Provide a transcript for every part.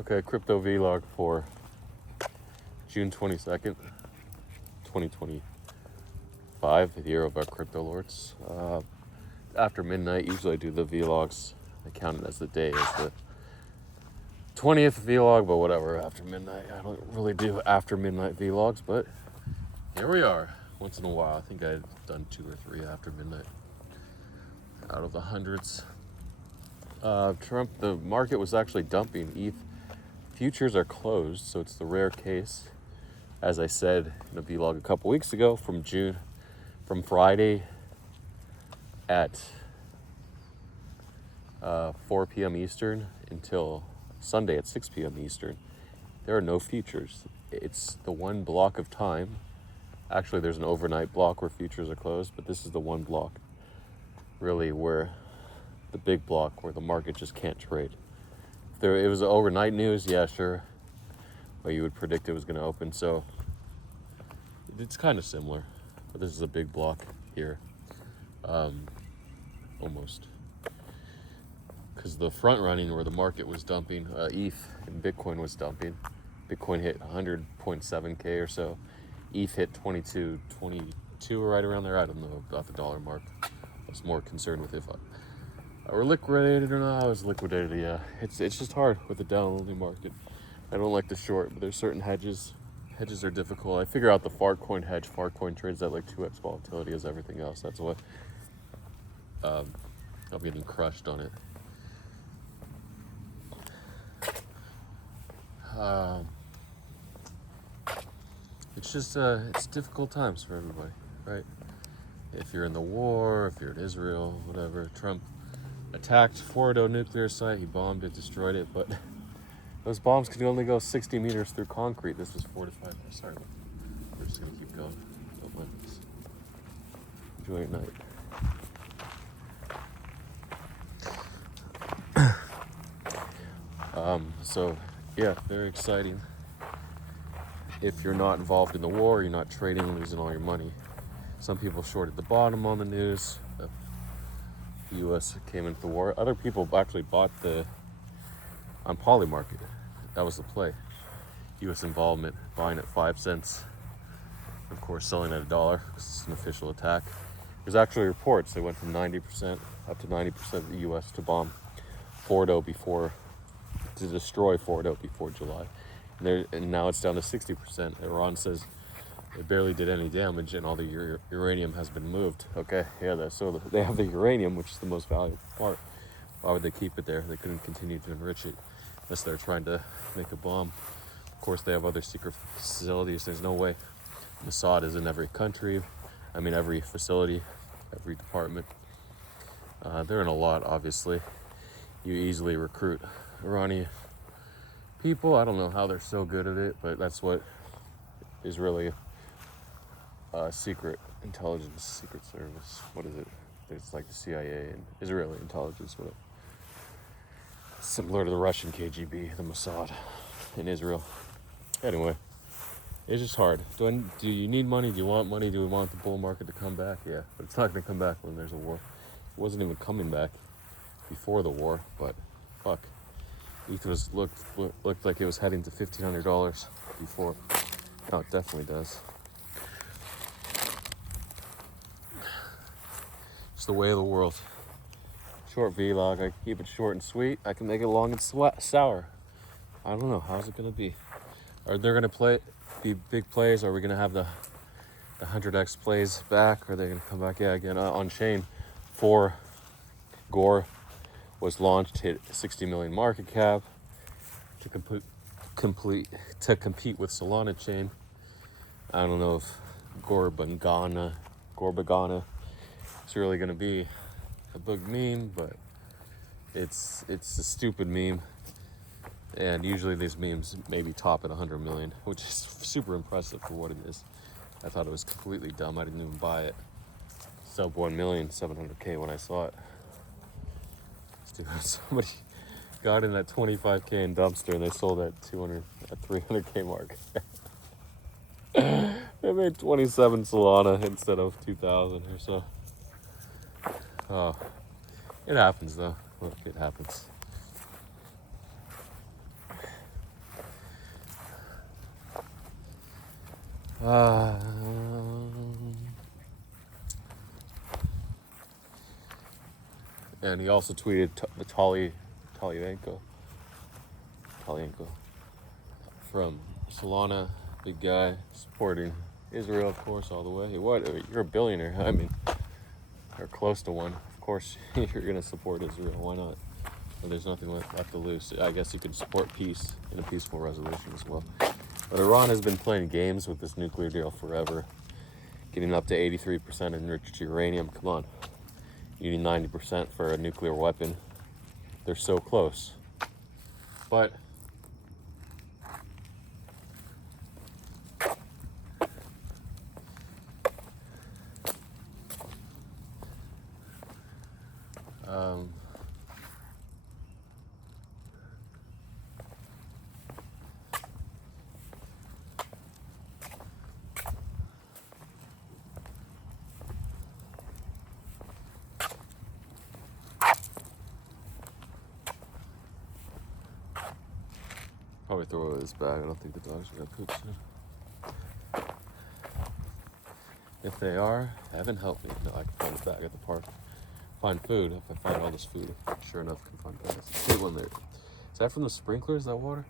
Okay, crypto vlog for June 22nd, 2025, the year of our crypto lords. After midnight, usually I do the vlogs. I count it as the day, as the 20th vlog, but whatever, after midnight. I don't really do after midnight vlogs, but here we are. Once in a while, I think I've done 2 or 3 after midnight out of the hundreds. Trump, the market was actually dumping. ETH futures are closed, so it's the rare case. As I said in a vlog a couple weeks ago, from Friday at 4 p.m. Eastern until Sunday at 6 p.m. Eastern, there are no futures. It's the one block of time. Actually, there's an overnight block where futures are closed, but this is the one block, really, where the big block where the market just can't trade. If it was overnight news, yeah, sure, but you would predict it was going to open. So it's kind of similar, but this is a big block here, almost. Because the front running where the market was dumping, ETH and Bitcoin was dumping. Bitcoin hit 100.7K or so. ETH hit 22, right around there. I don't know about the dollar mark. I was more concerned with if I were liquidated or not. I was liquidated, yeah. It's just hard with the down-only market. I don't like the short, but there's certain hedges. Hedges are difficult. I figure out the Farcoin hedge. Farcoin trades at like 2x volatility as everything else. That's what I'm getting crushed on it. It's just it's difficult times for everybody, right? If you're in the war, if you're in Israel, whatever. Trump attacked Fordo nuclear site. He bombed it, destroyed it, but those bombs could only go 60 meters through concrete. This was fortified. Sorry, we're just gonna keep going. Don't mind this. Enjoy your night. So yeah, very exciting. If you're not involved in the war, you're not trading, losing all your money. Some people shorted the bottom on the news. The U.S. came into the war. Other people actually bought on Polymarket. That was the play. U.S. involvement, buying at 5 cents. Of course, selling at $1 because it's an official attack. There's actually reports they went from 90% up to 90% of the U.S. to bomb Fordo to destroy Fordo before July. And now it's down to 60%. Iran says it barely did any damage and all the uranium has been moved. Okay, yeah, so they have the uranium, which is the most valuable part. Why would they keep it there? They couldn't continue to enrich it unless they're trying to make a bomb. Of course, they have other secret facilities. There's no way. Mossad is in every country. I mean, every facility, every department. They're in a lot, obviously. You easily recruit Iranian people. I don't know how they're so good at it, but that's what is really secret intelligence, secret service. What is it? It's like the CIA and Israeli intelligence. Similar to the Russian KGB, the Mossad in Israel. Anyway, it's just hard. Do you need money? Do you want money? Do we want the bull market to come back? Yeah, but it's not going to come back when there's a war. It wasn't even coming back before the war, but fuck. ETH looked like it was heading to $1,500 before. No, it definitely does. It's the way of the world. Short vlog. I keep it short and sweet. I can make it long and sour. I don't know. How's it gonna be? Are there gonna be big plays? Are we gonna have the 100x plays back? Are they gonna come back? Yeah, again on chain. For Gore was launched, hit 60 million market cap to compete with Solana chain. I don't know if Gorbagana is really going to be a big meme, but it's a stupid meme. And usually these memes maybe top at 100 million, which is super impressive for what it is. I thought it was completely dumb. I didn't even buy it. Sub 1 million, 700K when I saw it. Somebody got in at 25K in dumpster and they sold at 300K mark. They made 27 Solana instead of 2,000 or so. Oh, it happens though. Look, it happens. And he also tweeted Talienko from Solana, big guy, supporting Israel, of course, all the way. What? You're a billionaire. I mean, or close to one. Of course, you're going to support Israel. Why not? Well, there's nothing left to lose. I guess you can support peace in a peaceful resolution as well. But Iran has been playing games with this nuclear deal forever, getting up to 83% enriched uranium. Come on. You need 90% for a nuclear weapon. They're so close. But probably throw it in this bag. I don't think the dogs are gonna poop soon. If they are, heaven help me. No, I can find a bag at the park. Find food. If I find all this food, sure enough, I can find bags. See one there. Is that from the sprinklers? That water?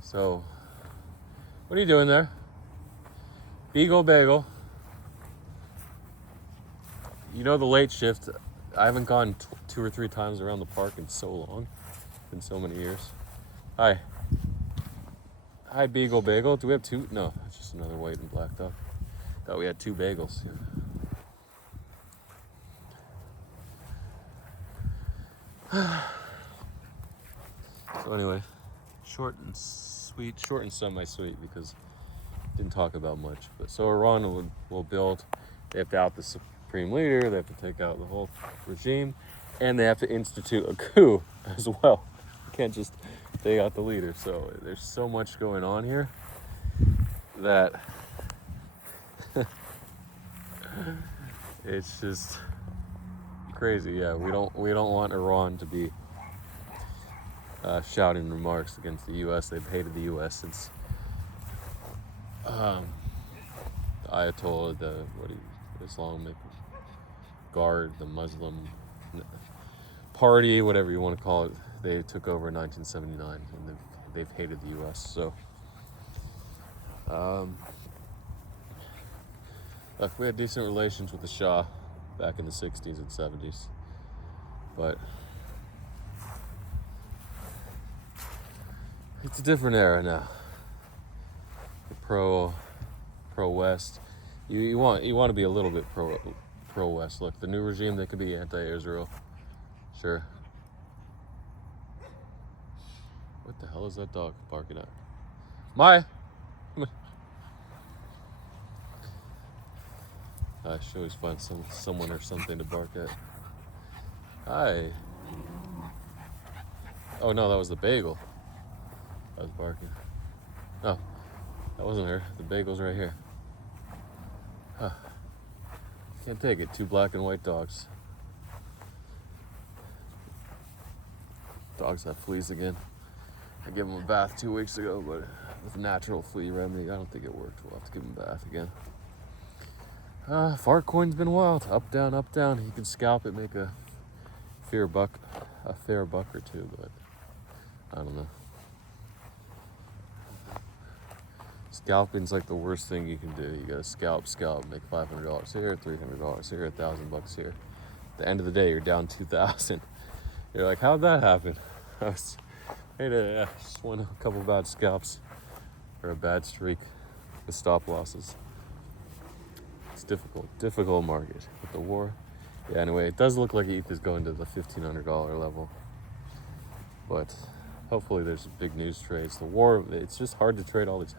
So, what are you doing there? Beagle Bagel. You know the late shift. I haven't gone 2 or 3 times around the park in so long. In so many years. Hi. Hi, Beagle Bagel. Do we have 2? No, it's just another white and black dog. Thought we had 2 bagels. Yeah. So anyway, short and semi-sweet because didn't talk about much. But so Iran will build. They have to out the supreme leader. They have to take out the whole regime, and they have to institute a coup as well. You can't just take out the leader. So there's so much going on here that it's just crazy. Yeah, we don't want Iran to be shouting remarks against the U.S. They've hated the U.S. since the Ayatollah, the Islamic Guard, the Muslim Party, whatever you want to call it. They took over in 1979, and they've hated the U.S. So, look, we had decent relations with the Shah back in the 60s and 70s, but it's a different era now. The pro-West. You want to be a little bit pro-West. Look, the new regime, they could be anti-Israel. Sure. What the hell is that dog barking at? I should always find someone or something to bark at. Hi. Oh no, that was the bagel. I was barking. No, that wasn't her. The bagel's right here. Huh. Can't take it. 2 black and white dogs. Dogs have fleas again. I gave them a bath 2 weeks ago, but with a natural flea remedy, I don't think it worked. We'll have to give them a bath again. Farcoin's been wild. Up, down, up, down. You can scalp it, make a fair buck or 2, but I don't know. Scalping's like the worst thing you can do. You gotta scalp, make $500 here, $300 here, $1,000 here. At the end of the day, you're down 2,000. You're like, how'd that happen? I just won a couple bad scalps or a bad streak with stop losses. It's difficult market with the war. Yeah, anyway, it does look like ETH is going to the $1,500 level, but hopefully there's big news trades. The war, it's just hard to trade all these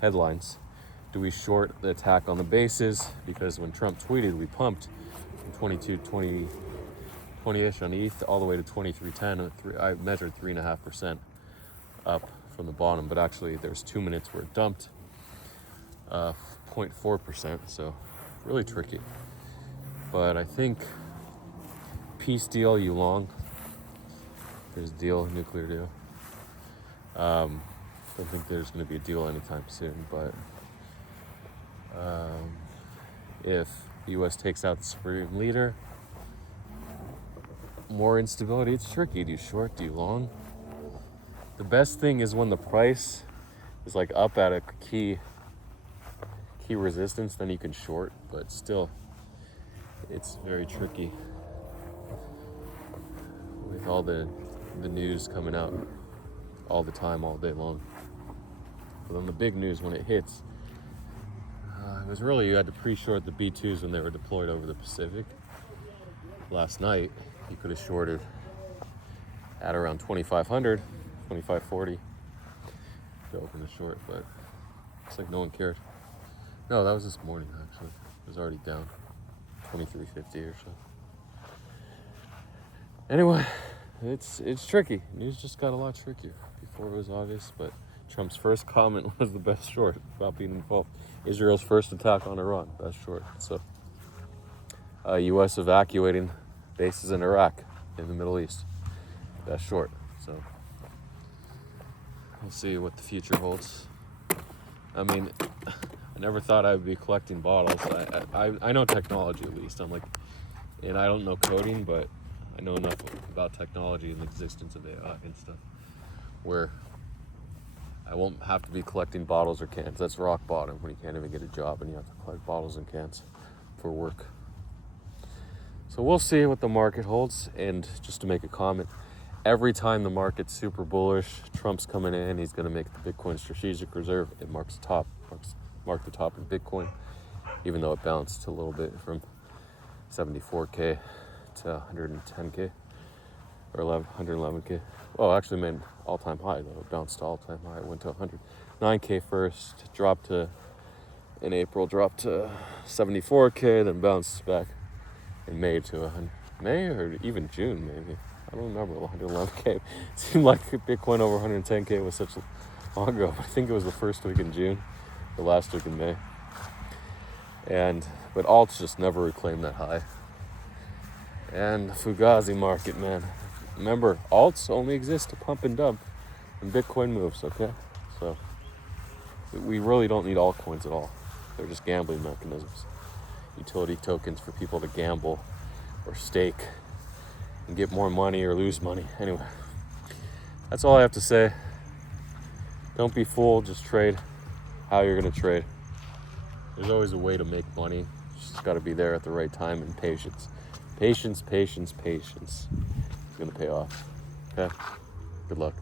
headlines. Do we short the attack on the bases? Because when Trump tweeted, we pumped from 20-ish on ETH all the way to 23.10. I measured 3.5% up from the bottom, but actually there's 2 minutes where it dumped 0.4%, so really tricky. But I think peace deal, long. There's a deal, nuclear deal. Don't think there's going to be a deal anytime soon, but if the U.S. takes out the supreme leader, more instability. It's tricky. Do you short? Do you long? The best thing is when the price is like up at a key resistance, then you can short, but still, it's very tricky with all the news coming out all the time, all day long. But then the big news when it hits, it was really, you had to pre-short the B2s when they were deployed over the Pacific. Last night, you could have shorted at around 2,500, 2,540 to open the short, but it's like no one cared. No, that was this morning actually. It was already down 2350 or so. Anyway, it's tricky. News just got a lot trickier. Before it was obvious, but Trump's first comment was the best short about being involved. Israel's first attack on Iran, best short. So, U.S. evacuating bases in Iraq, in the Middle East, best short. So, we'll see what the future holds. I mean, I never thought I would be collecting bottles. I know technology at least. I'm like, and I don't know coding, but I know enough about technology and the existence of AI and stuff, where I won't have to be collecting bottles or cans. That's rock bottom when you can't even get a job and you have to collect bottles and cans for work. So we'll see what the market holds. And just to make a comment, every time the market's super bullish, Trump's coming in, he's going to make the Bitcoin strategic reserve. It marks the top of Bitcoin, even though it bounced a little bit from 74K to 110K or 111K. Oh, actually made an all-time high though. It bounced to all-time high. It went to 109K first, dropped to, in April, dropped to 74K, then bounced back in May to 100, May or even June maybe. I don't remember, 111K. It seemed like Bitcoin over 110K was such long ago. I think it was the first week in June, the last week in May. But alts just never reclaimed that high. And the Fugazi market, man. Remember, alts only exist to pump and dump when Bitcoin moves, okay? So we really don't need altcoins at all. They're just gambling mechanisms. Utility tokens for people to gamble or stake and get more money or lose money. Anyway, that's all I have to say. Don't be fooled, just trade how you're gonna trade. There's always a way to make money. You just gotta be there at the right time and patience. Patience, patience, patience. It's gonna pay off. Okay? Good luck.